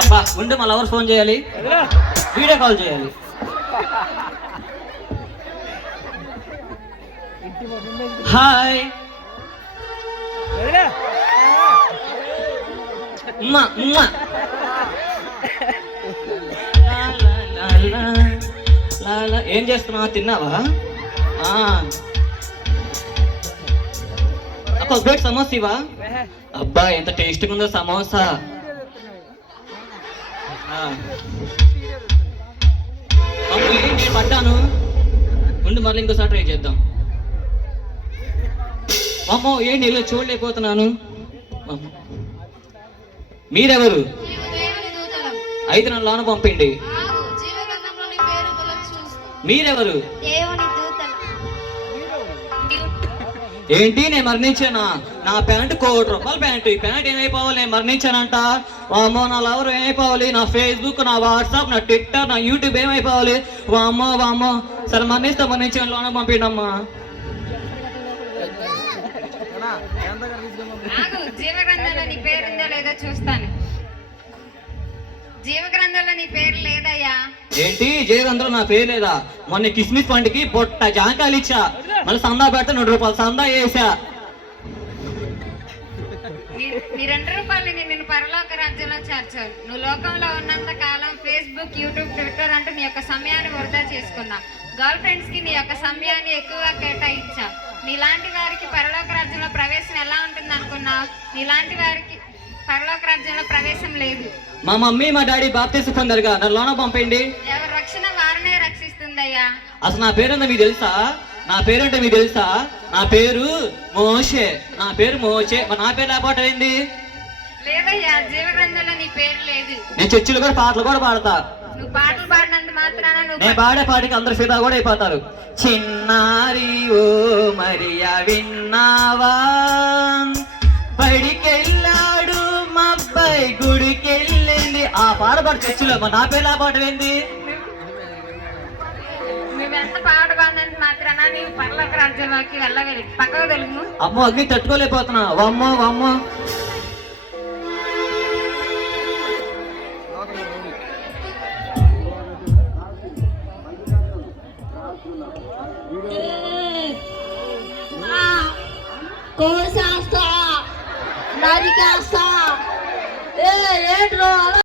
అబ్బా ఉండి మళ్ళీ ఎవరు ఫోన్ చేయాలి, వీడియో కాల్ చేయాలి. హాయ్ ఉమ్మా ఉమ్మా. ఏం చేస్తున్నావా, తిన్నావా? ఒక ప్లేట్ సమోసా ఇవా. అబ్బా ఎంత టేస్ట్గా ఉందో సమోసా. నేను పడ్డాను, ఉండి మళ్ళీ ఇంకోసారి ట్రై చేద్దాం. అమ్మో ఏంటి ఇలా చూడలేకపోతున్నాను. మీరెవరు? అయితే నన్ను లోన పంపిండి. మీరెవరు? ఏంటి నేను మరణించానా? నా ప్యాంటు ₹1,00,000 ప్యాంటు. ఈ ప్యాంట్ ఏమైపోవాలి? నేను మరణించానంట. వామ్మో నా లవర్ ఏమైపోవాలి? నా ఫేస్బుక్, నా వాట్సాప్, నా ట్విట్టర్, నా యూట్యూబ్ ఏమైపోవాలి? వామ్మో వామ్మో. సరే మరణించాను, లోన పంపిండమ్మా. జీవగ్రంథంలో నీ పేరుందో లేదో చూస్తాను. జీవగ్రంథంలో నీ పేరు లేదయ్యా. ఏంటి జీవగ్రంథంలో నా పేరు లేదా? మొన్న కిస్మిస్ పండుకి పొట్ట జాంకాయలు ఇచ్చా, మళ్ళీ సందా పెడితే ₹100 సందా వేసా. నీ ₹2 నేను పరలోక రాజ్యంలో చేర్చాను. నువ్వు లోకంలో ఉన్నంత కాలం ఫేస్బుక్, యూట్యూబ్, ట్విట్టర్ అంటూ నీ యొక్క సమయాన్ని వృధా చేసుకున్నా. గర్ల్ ఫ్రెండ్స్ కి నీ యొక్క సమయాన్ని ఎక్కువగా కేటాయించా. నీలాంటి వారికి పరలోక రాజ్యంలో ప్రవేశం ఎలా ఉంటుంది అనుకున్నావు? నీలాంటి వారికి పరలోక రాజ్యంలో ప్రవేశం లేదు. మా మమ్మీ మా డాడీ బాప్తీసం పొందారుగా, నన్ను లోన పంపండి. ఎవరి రక్షణ వారినే రక్షిస్తుందయ్యా. అసలు నా పేరు మీకు తెలుసా? నా పేరంటే మీకు తెలుసా? నా పేరు మోషే. నా పేరు మోషే. నా పేరు లేకపోవటం ఏంది? లేదయ్యా, జీవగ్రంథంలో నీ పేరు లేదు. నేను చర్చిలో కూడా పాటలు కూడా పాడతా. నువ్వు పాటలు పాడినంత మాత్రాన నేను పాడే పాటికి అందరు ఫిదా కూడా అయిపోతారు. చిన్నారి ఓ మరియా విన్నావా, బడికెళ్ళాడు మా అబ్బాయి గుడికెళ్ళింది. ఆ పాడపాడు చర్చిలో నా పేరు లేకపోవటం ఏంది? నువ్వెంత పాట పాడినంత మాత్రాన నీవు పరలోక రాజ్యంలోకి వెళ్ళగలి. పక్కకు తెలుగు. అమ్మో అగ్ని తట్టుకోలేకపోతున్నా. వమ్మో వమ్మో. కోసేస్తా, నరికేస్తా. ఏంట్రో